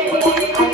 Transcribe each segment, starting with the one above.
Thank you.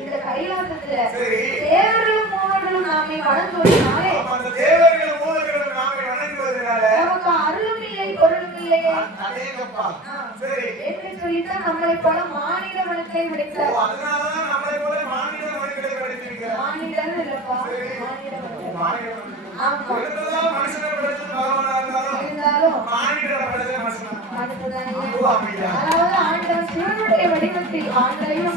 இந்த கைலாசத்துல. தேவர்களும் மூவர்களும் நாமே வணங்குவதனாலே அந்த தேவர்கள் மூலர்களும் நாமே வணங்குவதனால நமக்கு அருளும் இல்லை பொருளும் இல்லை. அடேங்கப்பா சரி. என்று சொல்லித்தான் நம்மளை போல மாநில ஓ, விடுத்தார் அதனாலதான் நம்மளை போல ஆண்டவன் சிவனுடைய வடிவத்தில் ஆண்களையும்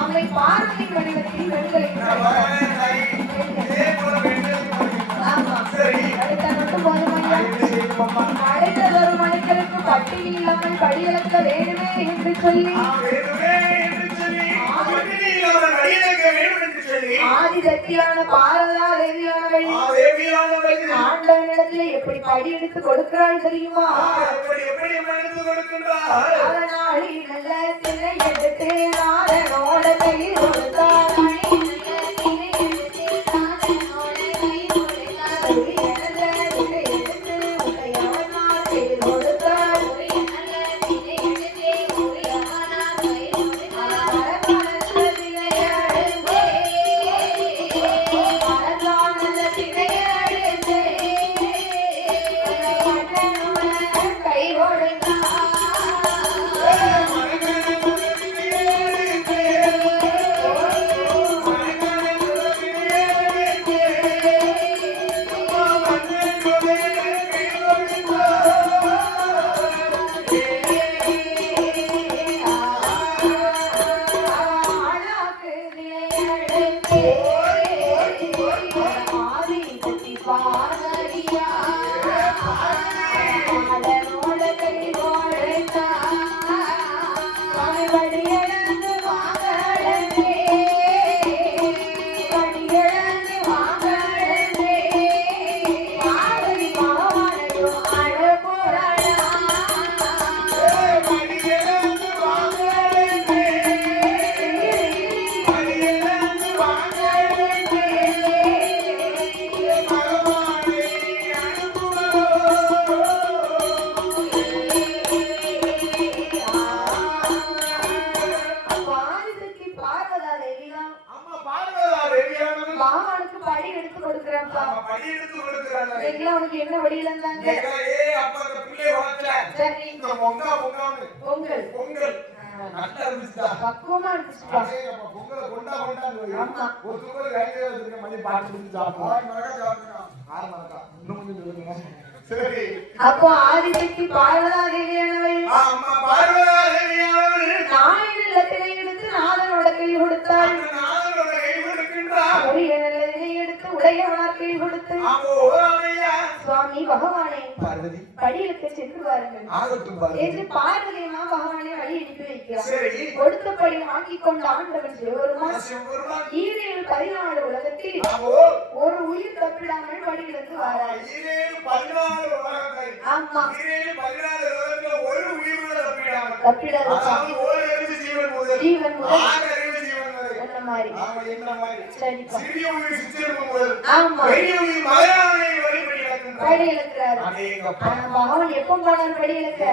அவனை பார்வதியின் வடிவத்தில் பெண்களையும் நான் படைத்தார். பகவானே தாய், இதே போல பெண்களுக்கு படைக்கிறார். ஆமா என்று சொல்லி, ஆதிசக்தியான பாரதா தேவியானவள், ஆண்டவனிடத்துல எப்படி படி எடுத்து கொடுக்கிறாள் தெரியுமா? அதனாலே நல்ல திரை எடுத்து நாரனோட கொடுத்தாள். உனக்கு என்ன வழியில இருந்தாங்க சரி. பொங்கல் பொங்கல். நல்லா இருந்துச்சுடா. பக்குவமா இருந்துச்சுப்பா அதே அப்ப பொங்கலை கொண்டா கொண்டான்னு வை. ஆமா. ஒரு துகள் கையிலே வச்சிருக்க மணி பாட்டு குடிச்சு சாப்பிடுவோம். ஆறு மணிக்கா சாப்பிடுங்க. ஆறு மணிக்கா. இன்னும் கொஞ்சம் சொல்லுங்க. சரி. அப்போ ஆதிசக்தி பார்வதா தேவியானவள் ஆமா பார்வதா தேவியானவள் நாளின் இல்லத்தினை எடுத்து நாதனோட கை கொடுத்தாள். கொடுக்கின்றார். உடைய நல்லதினை எடுத்து உடையவனார் கை கொடுத்து. சுவாமி பகவானே பார்வதி படியிலுக்கு சென்று வாருங்கள் ஆகட்டும் பார்வதி. என்று பகவானை வழி அனுப்பி வைக்கிறார் கொடுத்தபடி வாங்கிக் கொண்ட ஆண்டவன் சிவபெருமான். ஈரேழு பதினாலு உலகத்தில் ஒரு உயிர் தப்பிடாமல் வாராள் ஈரேழு பதினாலு. ஆமா பதினாலு உலகத்துல ஒரு உயிர் தப்பிடாமல். ஒரு ஜீவன் முதல் மாதிரி. ஆமா, என்ன மாதிரி? சரிப்பா சிறிய உயிர் சிற்றின்பம் முதல் ஆமா. பெரிய உயிர் படி இழக்கிறாரு. பகவான் எப்ப போனார் படி இழக்க?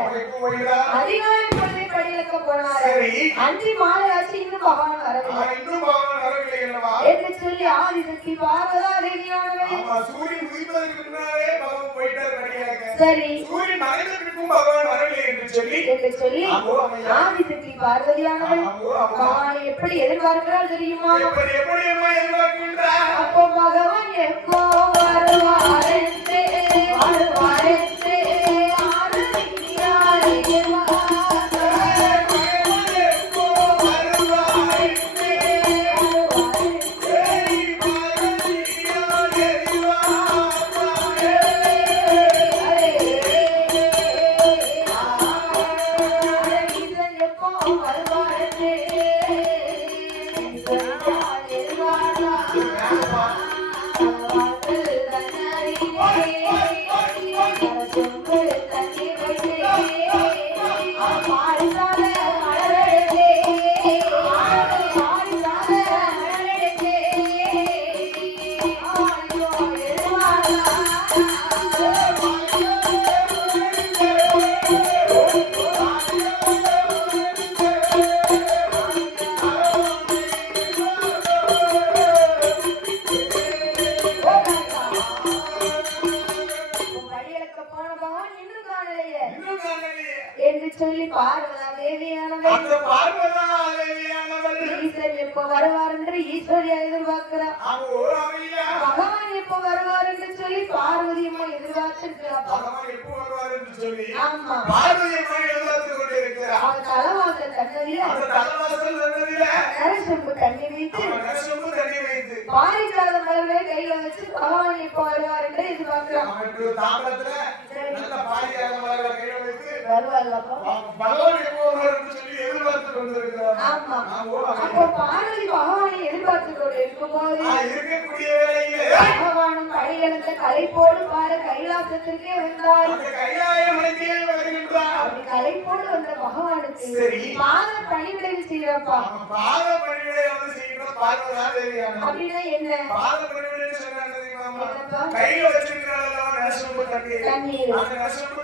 அதிகாலை பொழுதே படி இழக்க போனாரு. சரி. அன்றி மாலை ஆச்சு இன்னும் பகவான் வரவில்லை. இன்னும் பகவான் வரவில்லை அல்லவா? என்று சொல்லி சூரியன் முன்னாலே பகவான் போயிட்டார். சரி. சூரியன் மறைந்ததற்கும் பகவான் ஆமோ, அம்மையா. ஆதிசக்தி பார்வதியானவள். பகவானை எப்படி எதிர்பார்க்கிறாள் தெரியுமா? அப்போ பகவான் எப்போ வருவாரென்றே को हर बार இன்னும் காணலையே. என்று சொல்லி பார்வதா தேவியானவள் அந்த பார்வதா தேவியானவள் ஈஸ்வரன் எப்போ வருவார் என்று ஈஸ்வரியா எதிர்பார்க்கிறார். பகவான் எப்போ வருவார் என்று சொல்லி பார்வதி அம்மா எதிர்பார்த்திருக்கிறார் பகவான் எப்போ வருவார் என்று சொல்லி ஆமா. பார்வதி அம்மா எதிர்பார்த்துக் கொண்டிருக்கிறார். அவன் தலைவாசல் தன்னதில அந்த தலைவாசல் வந்ததில நரசம்பு தண்ணி வைத்து பாரிஜாத மலர்களை கையில வச்சு பகவான் எப்போ வருவார் என்று நல்ல பாரியாக பகவான் எப்போ வருவார் சொல்லி எதிர்பார்த்துக் கொண்டிருக்கிறார். பார்வதி பகவானை எதிர்பார்த்து கொண்டு இருக்கும்போது இருக்கக்கூடிய வேளையிலே பகவானும் கடையெழுந்த கலைப்போடு பார கைலாசத்திற்கே வந்தார். அப்படி கலைப்போடு வந்த பகவானுக்கு. பாத பணிவிடை செய்யப்பா பாத பணிவிடை வந்து செய்கின்ற பார்வதா தேவியானவள். அப்படின்னா என்ன பாத? கையில வச்சிருக்கிறாளல்லவா நரசிம்ம தண்ணீர். அந்த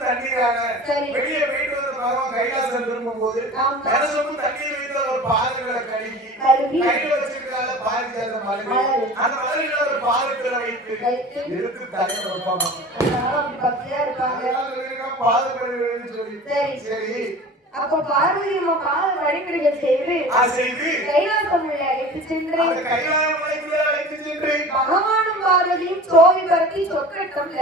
தண்ணீரால சரி. வெளியே போயிட்டு வந்த பகவான் கைலாசம் திரும்பும்போது ஆமா. நரசிம்ம தண்ணீர் வைத்து அவர் பாதங்களை கழுவி. கையில வச்சிருக்கிறாள் பாரிஜாத மலர். அந்த மலர்களை அவர் பாதத்துல வைத்து. எடுத்து தலையில வைப்பாங்க. பாத பணிவிடைன்னு சொல்லி. சரி. அப்ப பார்வதி அம்மா பாத பணிவிடைகள் செய்து அது செய்து. கைலாசம் உள்ள அழைத்து சென்று அழைத்து சென்று பகவானும் பார்வதியும் சோவி பரத்தி சொக்கட்டம்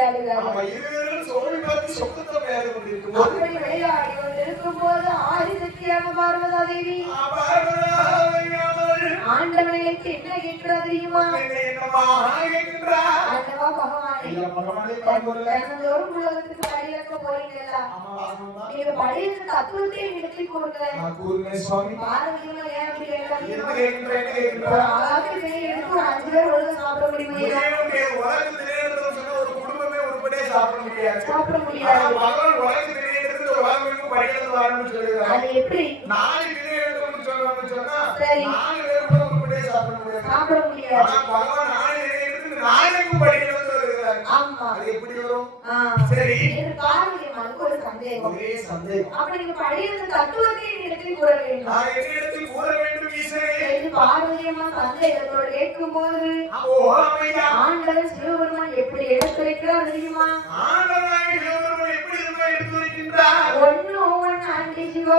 விளையாடி கொண்டிருக்கும் போது பார்வதா தேவி ஆண்டவனுக்கு என்ன கேட்கிறா தெரியுமா ஆண்டவா பகவானே. உலகத்துக்கு படியிறக்க போறீங்களா நீங்க படியிற தத்துவத்தை எடுத்து கொடுங்க பாரதியம்மா ஏன் அப்படி கேட்கறாங்க ஒரு ஆளாக்கு செய்ய எடுத்து ஒரு அஞ்சு பேர் ஒழுங்கா சாப்பிட முடியுமா? சாப்பிட முடியாது. அது எப்படி? சரி. சாப்பிட முடியாது. ஆமா. எப்படி வரும். சரி. அம்மாவுக்கு ஒரு சந்தேகம். ஒரே சந்தேகம். அப்ப நீங்க படியிற தத்துவத்தை என்னிடத்தில் கூற வேண்டும். நான் என்னிடத்தில் கூற வேண்டும் சந்தேகத்தோடு கேட்கும்போது ஆண்டவன் சிவபெருமான் எப்படி எடுத்துரைக்கிறார் தெரியுமா? ஆண்டவனாக சிவபெருமான் எப்படி இருந்தா எடுத்துரைக்கின்றார் ஒன்னு சிவ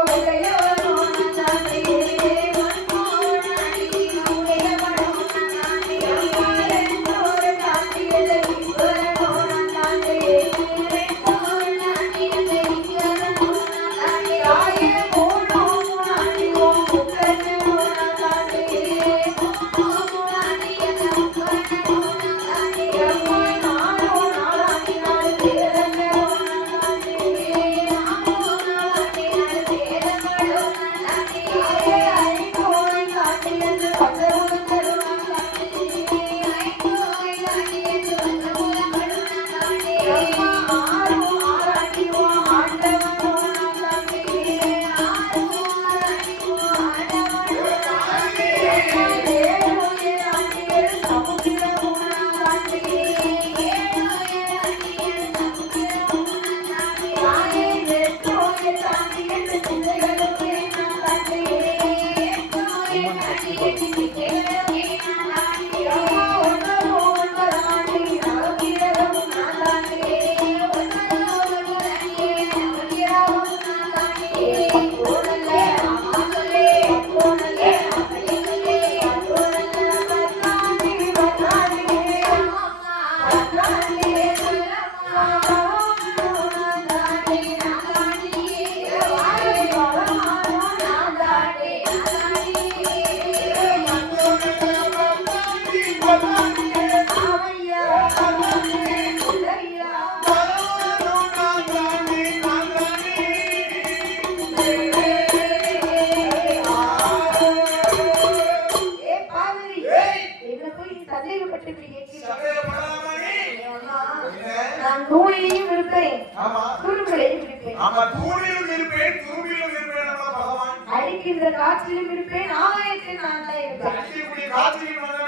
அடிக்கின்ற காற்றிலும் இருப்பேன் ஆகாயத்தில் நான் தான் இருப்பேன்.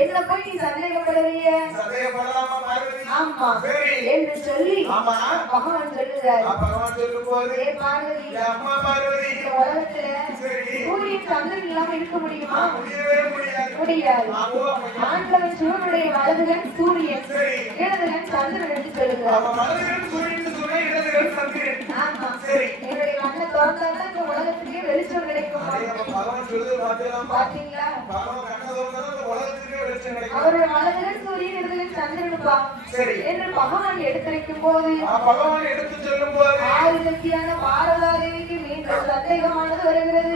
என்ன போய் நீ சந்தேகப்படுறிய சந்தேகப்படலாமா பார்வதி ஆமா. சரி. என்று சொல்லி ஆமா. பகவான் சொல்லுகிறார். ஆ, பகவான் சொல்லும் போது ஏ பார்வதி என் அம்மா பார்வதி. இந்த உலகத்துல சரி. சூரியன் சந்திரன் இல்லாம இருக்க முடியுமா? முடியவே முடியாது. முடியாது. ஆண்டவன் சிவனுடைய வலதுகன் சூரியன் சரி. இடதுகன் சந்திரன் என்று சொல்லுகிறார். சூரியன் சந்திரன். ஆமா. சரி. என்னுடைய கண்ணை திறந்தாதான் இந்த உலகத்துக்கே வெளிச்சம் கிடைக்கும். பாத்தீங்களா அவருடைய வலதுகன் சூரியன் இடதுகன் சந்திரனுப்பா. சரி. என்று பகவான் எடுத்துரைக்கும் போது பகவான் எடுத்து சொல்லும் போது ஆதிசக்தியான பாரதாதேவிக்கு மீண்டும் சந்தேகமானது வருகிறது.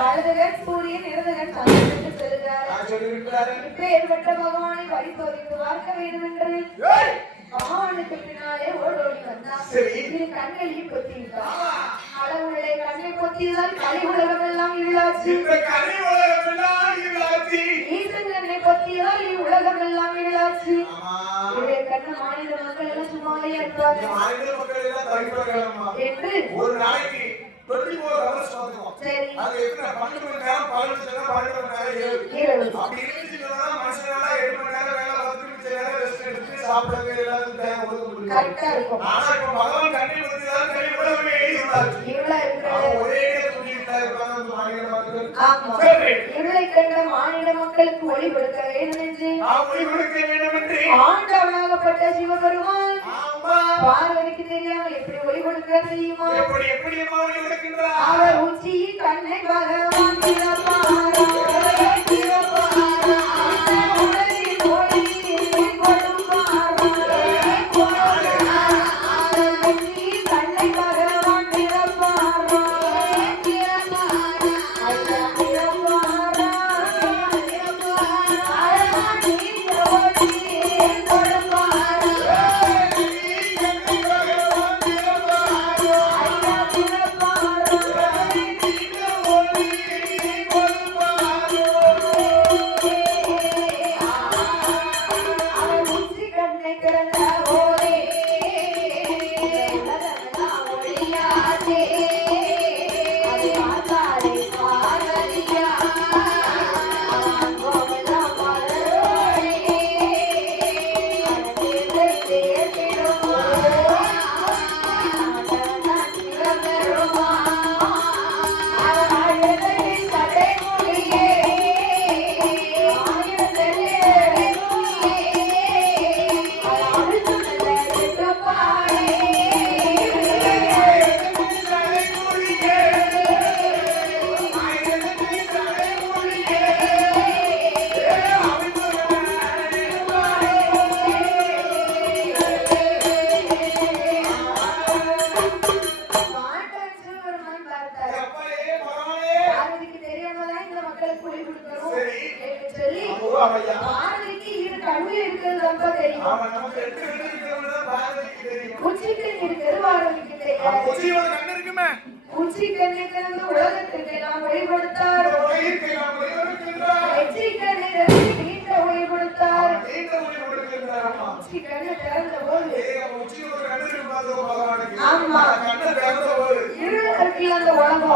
வலதுகன் சூரியன் இடதுகன் சந்திரன் என்று சொல்லுகிறார் நான் சொல்லியிருக்கிறாரு. இப்பேற்பட்ட பகவானை பரிசோதித்து பார்க்க வேண்டும் என்று ஏய்! பகவானுக்கு பின்னாலே ஓடோடி வந்தான். இரு கண்களையும் பொத்திவிட்டான். கடவுளை கண்ணை பொத்தியதால் கலி உலகம் எல்லாம் இருளாச்சு இந்த கனி உலகமெல்லாம் இருளாச்சி. ஈசன் கண்ணை பொத்தியதால் உலகம் எல்லாம் இருளாச்சு. இவருடைய கண்ண மாநில மக்கள் எல்லாம் சும்மாவே இருப்பாங்க மாநில மக்கள் எல்லாம் தவிப்பார்களாமா. என்று ஒரு நாளைக்கு 24 hours பார்த்துக்குவோம். சரி அது எத்தனை? 12 மணி நேரம், 11 மணி நேரம், 12 மணி நேரம், ஏழு. அப்படி சாப்பிடவே எல்லாத்துக்கும் டைம் ஒதுக்க முடியும். கரெக்டா இருக்கும் ஆனா இப்ப பகவான் கண்ணை பத்திதான் கனி உலகமே இருளாச்சு. இருளா அவன் இருக்கிறது ஒரே தூங்கிட்டா இருப்பாங்க அந்த மாநில. இருளை கண்ட மக்களுக்கு ஒளி கொடுக்க வேண்டும் என்று ஆண்டவனாகப்பட்ட சிவபெருமான். பார்வதிக்கு தெரியாம எப்படி ஒளி கொடுக்க தெரியுமா? அவர் உச்சியில் கண்ணை பகவான் திறப்பாரா. ஆமா, நமக்கு ரெண்டு கண்ணு இருக்கிறவங்கதான் பார்வதிக்கு தெரியும். இருக்கிறது தெரியாது உச்சி ஒரு கண்ணு இருக்குமே. உலகத்திற்கு எல்லாம் கொடுத்தார் ஒளி திறந்த போது. ஆமா. அந்த கண்ணை திறந்த அந்த உலகம்.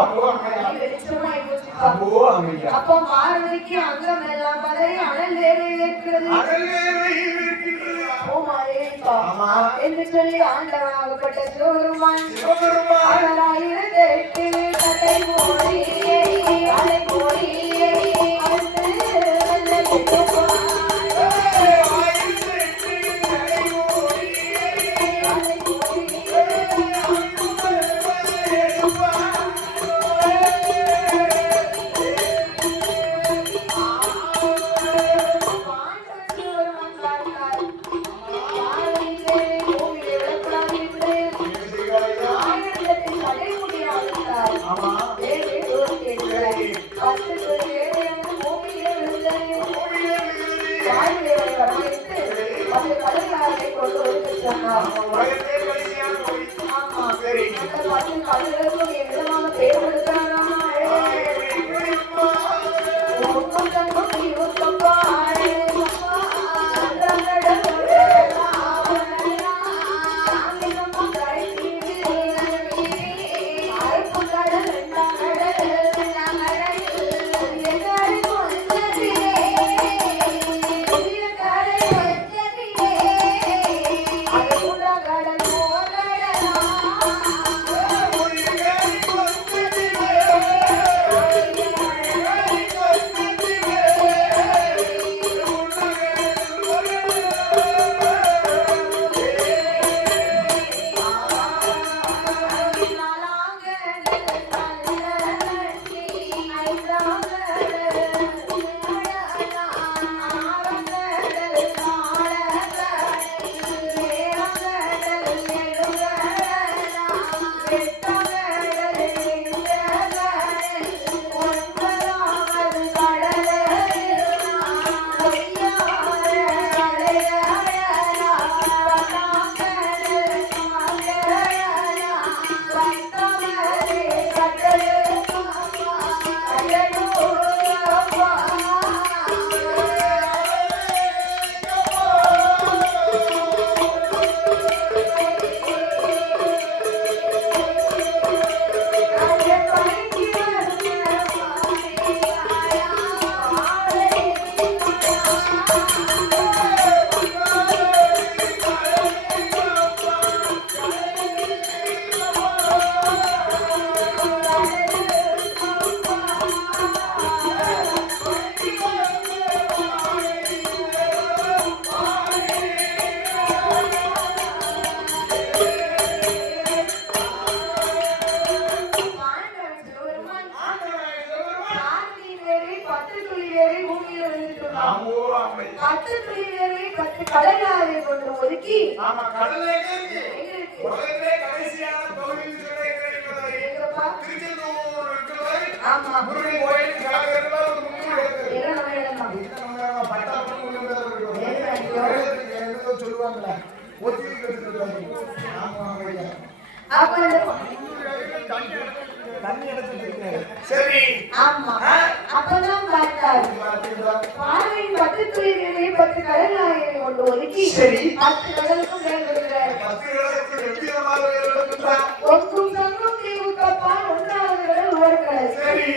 அப்போ பார்வதிக்கு அங்கம் எல்லாம் அனல் இருக்கிறது. என்று சொல்லி ஆண்டவனாகப்பட்ட சிவபெருமான் சிவபெருமான். கதை அலை மோடி சரி. போடுவாங்களே ஒத்திகை கட்டுறாங்க அப்ப தண்ணி எடுத்துட்டு இருக்காரு சரி.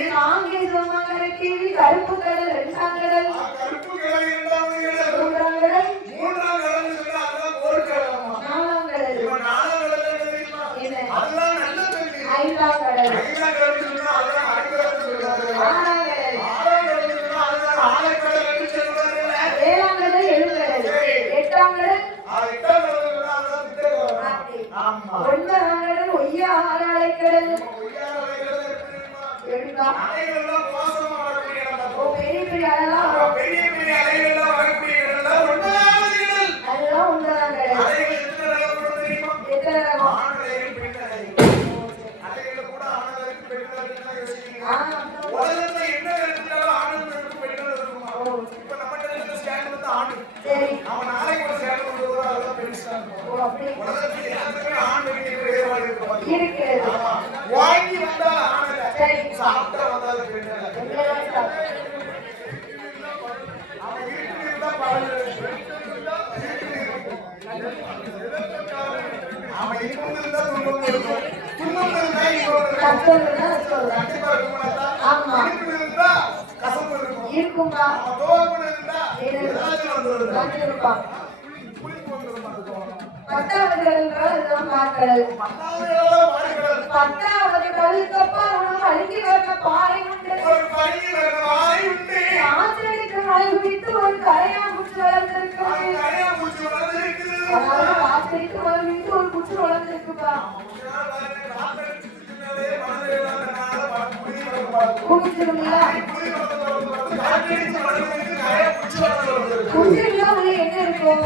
கருப்பு கடல் இரண்டாம் கடல். பெரிய பெரிய அளவா அவன் இன்பம் இருந்தா துன்பம் இருக்கும். பத்தாவது பத்தாவது பத்தாவது கல்லுக்கப்பா உனக்கு அழுகி வருக பாறை உண்டு. ஒரு ஒரு கரையா குச்சி வளர்ந்திருக்கு கரையா குச்சி வளர்ந்திருக்கு ஆசிரியருக்கு மழை விட்டு ஒரு குச்சி வளர்ந்திருக்குப்பா. குடிச்சிருங்களா குடிச்சிருங்களா என்ன இருக்கும்